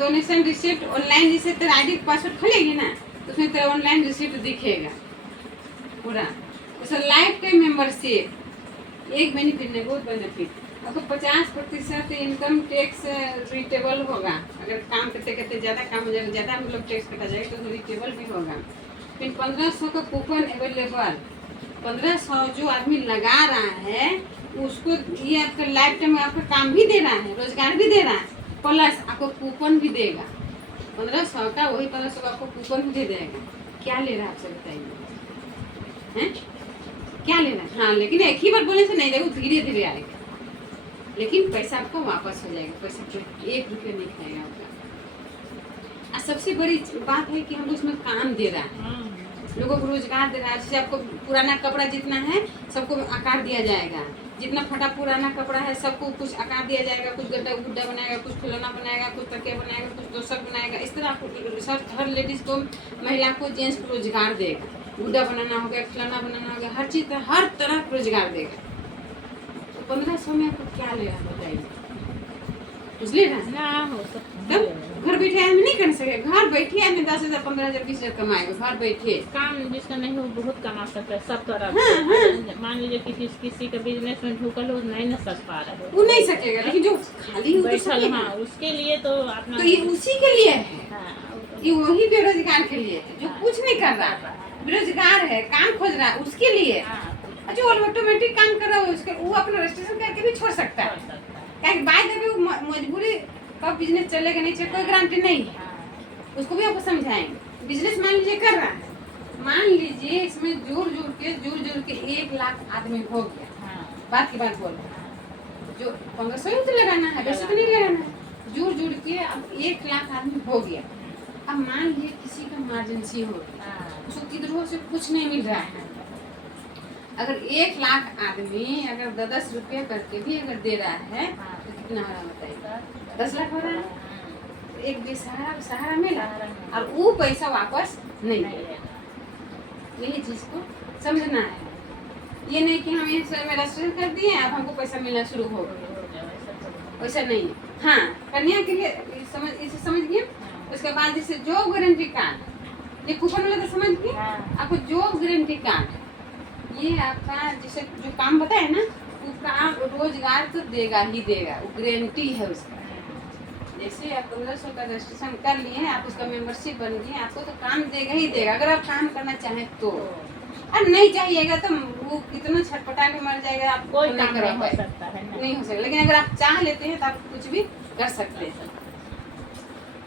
Donation receipt online जैसे तेरा ID password खोलेगी ना तो उसमें तेरा ऑनलाइन रिसिप्ट दिखेगा पूरा। जैसे लाइफ टाइम मेंबरशिप एक बेनिफिट नहीं, बहुत बेनिफिट। आपको 50% इनकम टैक्स रिटेबल होगा। अगर काम करते करते ज़्यादा काम हो जाएगा, ज़्यादा मतलब टैक्स कटा जाएगा तो रिटेबल भी होगा। फिर 1500 का कूपन अवेलेबल। 1500 जो आदमी लगा रहा है उसको ये आपका लाइफ टाइम में आपका काम भी दे रहा है, रोजगार भी दे रहा है, प्लस आपको कूपन भी देगा। 1500 का वही 1500 का आपको कूपन भी दे देगा। क्या ले रहा है आपसे बताइए, हैं क्या लेना है? हाँ, लेकिन एक ही बार बोलने से नहीं, देखो धीरे धीरे आएगा, लेकिन पैसा आपको वापस हो जाएगा। पैसा 1 रुपया नहीं खाएगा आपका। और सबसे बड़ी बात है कि हम उसमें काम दे रहा है, लोगों को रोजगार दे रहा है। जैसे आपको पुराना कपड़ा जितना है सबको आकार दिया जाएगा, जितना फटा पुराना कपड़ा है सबको कुछ आकार दिया जाएगा, कुछ गड्ढा गुड्ढा बनाएगा, कुछ खिलौना बनाएगा, कुछ तकिया बनाएगा, कुछ तोशक बनाएगा। इस तरह आपको सब हर लेडीज़ को, महिला को, जेंट्स को रोजगार देगा। गुड्डा बनाना हो गया, खिलौना बनाना हो गया, हर तरह रोजगार देगा। तो 1500 में आपको क्या ले रहा है बताइए, कुछ ले रहा है ना हो सकता तब घर बैठे आदमी नहीं कर सके। घर बैठे आदमी 10,000 15,000 20,000 कमाएगा घर बैठे। काम जिसका नहीं हो बहुत कमा सकता है सब तरह हाँ, से। मान लीजिए किसी का बिजनेस में ढुकल हो, नहीं ना सक पा रहा है, वो नहीं सकेगा, लेकिन जो खाली हो तो बैठल, सकेगा। हाँ उसके लिए तो अपना तो ये उसी के लिए है, हाँ, ये वही बेरोजगार के लिए है जो कुछ नहीं कर रहा, बेरोजगार है, काम खोज रहा है, उसके लिए। हाँ, जो ऑटोमेटिक काम कर रहा है उसके, वो अपना रजिस्ट्रेशन करके भी छोड़ सकता है। क्या बाय द वे मजबूरी कब बिजनेस चलेगा नहीं चलेगा कोई गारंटी नहीं है, उसको भी आपको समझाएंगे। बिजनेस मान लीजिए कर रहा है, मान लीजिए इसमें जोड़ जोड़ के 1 लाख आदमी हो गया, बात की बात बोल रहा है, जो 1500 ही तो लगाना है, वैसे तो नहीं लगाना है। जोड़ के अब 1 लाख आदमी हो गया। अब मान लीजिए किसी का इमरजेंसी हो गया, उसको किधरों से कुछ नहीं मिल रहा है। अगर 1 लाख आदमी अगर 10 रुपया करके भी अगर दे रहा है तो कितना हो रहा बताइए, 10 लाख हो रहा है। तो एक बेसहारा मिला और वो पैसा वापस नहीं मिलेगा। यही चीज को समझना है। ये नहीं कि हम ये में रजिस्ट्रेशन कर दिए अब हमको पैसा मिलना शुरू हो गया, वैसा नहीं है। हाँ, कन्या के लिए इसे समझ गए। उसके बाद जैसे जॉब गारंटी कार्ड, ये कूपन वाला तो समझ गए। आपको जॉब गारंटी कार्ड ये आपका जैसे जो काम बताए ना वो काम रोजगार तो देगा ही देगा, वो गारंटी है उसका। जैसे आप 1500 का रजिस्ट्रेशन कर लिए, आप उसका मेंबरशिप बन गए, आपको तो काम देगा ही देगा अगर आप काम करना चाहें तो। अब नहीं चाहिएगा तो वो कितना छटपटा के मर जाएगा, आप कोई नहीं काम कर नहीं हो सकता है ना। नहीं हो सकता। लेकिन अगर आप चाह लेते हैं तो आप कुछ भी कर सकते हैं।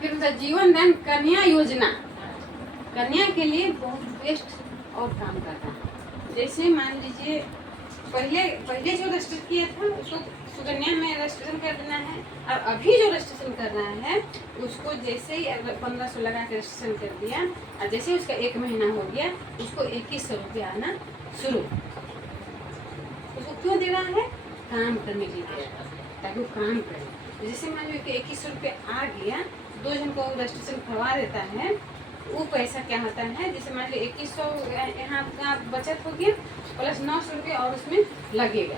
फिर मतलब जीवन दान कन्या योजना कन्या के लिए बहुत बेस्ट और काम करता है। जैसे मान लीजिए पहले जो रजिस्टर किया था उसको सुकन्या में रजिस्ट्रेशन कर देना है, और अभी जो रजिस्ट्रेशन कर रहा है उसको जैसे ही 1500 लगा के रजिस्ट्रेशन कर दिया और जैसे उसका 1 महीना हो गया उसको 2100 रुपया आना शुरू। उसको क्यों दे रहा है? काम करने के लिए दे रहा है, ताकि वो काम करे। जैसे मान लीजिए कि 2100 रुपया आ गया, 2 जन को रजिस्ट्रेशन करवा देता है, वो पैसा क्या होता है, जैसे मान लीजिए 2100 यहाँ का बचत हो गया प्लस 900 रुपये और उसमें लगेगा,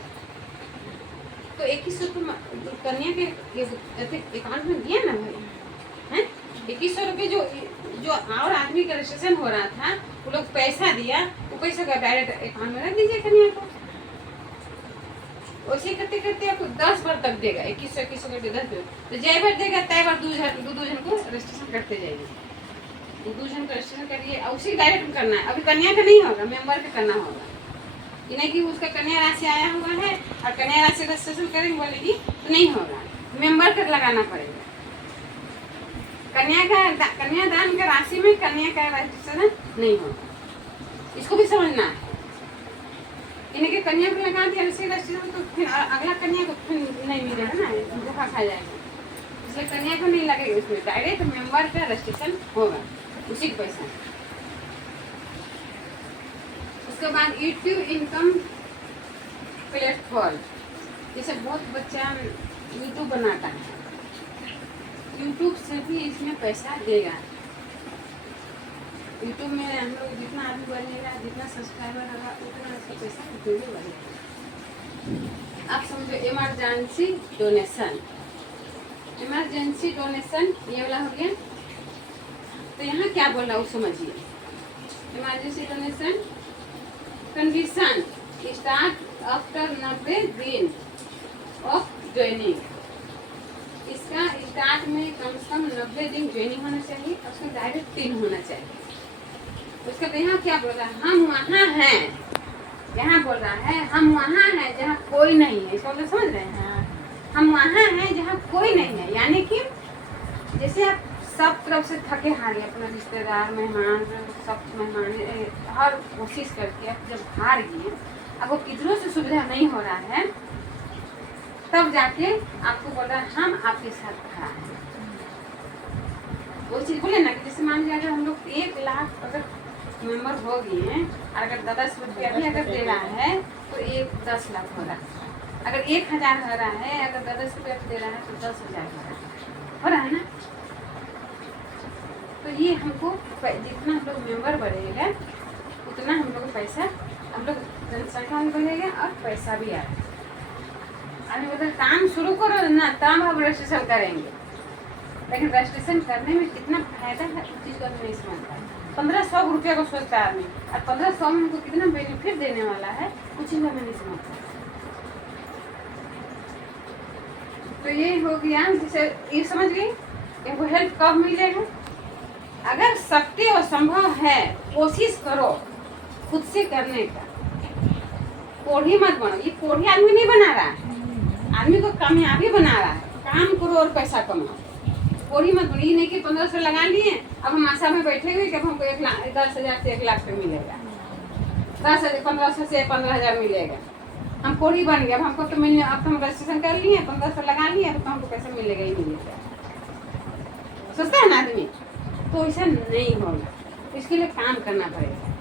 तो 2100 रुपये कन्या के अकाउंट में दिया ना भाई, हैं 2100 रुपये जो और आदमी का रजिस्ट्रेशन हो रहा था वो लोग पैसा दिया, वो पैसा का डायरेक्ट अकाउंट में रख दीजिए कन्या को। वैसे करते करते आपको 10 बार तक देगा, 2100 करके 10 बार, तो जय बार देगा तय बार 2 जन को रजिस्ट्रेशन करते जाइए। 2 जन का रजिस्ट्रेशन करिए और उसी डायरेक्ट करना है। अभी कन्या का नहीं होगा, मेंबर का करना होगा। ये नहीं कि उसका कन्या राशि आया हुआ है और कन्या राशि रजिस्ट्रेशन करेंगे बोलेगी तो नहीं होगा, मेंबर का लगाना पड़ेगा। कन्यादान का राशि में कन्या का रजिस्ट्रेशन नहीं होगा, इसको भी समझना है। इन्हें कि कन्या को लगा दिया रजिस्ट्रेशन तो फिर अगला कन्या को फिर नहीं मिलेगा ना, धोखा खा जाएगा, इसलिए कन्या को नहीं लगेगा, उसमें डायरेक्ट मेंबर का रजिस्ट्रेशन होगा उसी के पैसा। उसके बाद यूट्यूब इनकम प्लेटफॉर्म, जैसे बहुत बच्चा यूट्यूब बनाता है, यूट्यूब से भी इसमें पैसा देगा। यूट्यूब में हम लोग जितना आदमी बनेगा, जितना सब्सक्राइबर होगा उतना इसका पैसा यूट्यूब में बढ़ेगा। आप समझो इमरजेंसी डोनेशन, इमरजेंसी डोनेशन ये वाला हो गया। तो यहाँ क्या बोल रहा है वो समझिए। Emergency donation condition start after 90 दिन ऑफ ज्वाइनिंग। इसका स्टार्ट में कम से कम 90 दिन ज्वाइनिंग होना चाहिए और उसका डायरेक्ट 3 होना चाहिए। उसके बाद यहाँ क्या बोल रहा है, हम वहाँ हैं। यहाँ बोल रहा है हम वहाँ हैं जहाँ कोई नहीं है। इसको मतलब समझ रहे हैं, हम वहाँ हैं जहाँ कोई नहीं है। यानी कि जैसे आप सब तरफ से थके हारे, अपना रिश्तेदार मेहमान सब मेहमान हर कोशिश करके आप जब हार गए, अब वो कितनों से सुविधा नहीं हो रहा है, तब जाके आपको बोल रहा है हम आपके साथ खड़ा हैं। वो चीज़ बोले ना कि जैसे मान लीजिए अगर हम लोग 1 लाख अगर मेंबर हो गए हैं, अगर 10 रुपया भी अगर दे रहा है तो 10 लाख हो रहा है। अगर 1000 हो रहा है, अगर 10 रुपया दे रहा है तो 10,000 हो रहा है ना। तो ये हमको जितना हम लोग मेंबर बढ़ेगा उतना हम लोग को पैसा, हम लोग जनसंख्या में बढ़ेगा और पैसा भी आएगा। अभी मतलब काम शुरू करो ना तब हम रजिस्ट्रेशन करेंगे, लेकिन रजिस्ट्रेशन करने में कितना फायदा है उस चीज़ को नहीं समझता। 1500 रुपया को सोचता है आदमी, और 1500 में हमको कितना बेनिफिट देने वाला है कुछ ही हमें नहीं समझता। तो ये हो गया, जैसे ये समझ गई कि वो हेल्प कब मिलेगा। अगर शक्ति और संभव है कोशिश करो खुद से करने का, कोढ़ी मत बनो। ये कोढ़ी आदमी नहीं बना रहा है, आदमी को कामयाबी बना रहा है। काम करो और पैसा कमाओ, कोढ़ी मत बनो। ये नहीं कि 1500 लगा लिए अब हम आशा में बैठे हुए कि हमको 10,000 से 1 लाख पे मिलेगा, 1500 से 15,000 मिलेगा। हम कोढ़ी बन गए, अब हमको तो मिलने, अब तो हम रजिस्ट्रेशन कर लिए, 1500 लगा लिए, अब तो हमको पैसा मिलेगा ही मिलेगा, सोचता है ना आदमी। तो ऐसा नहीं होगा, इसके लिए काम करना पड़ेगा।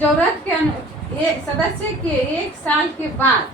जरूरत के सदस्य के 1 साल के बाद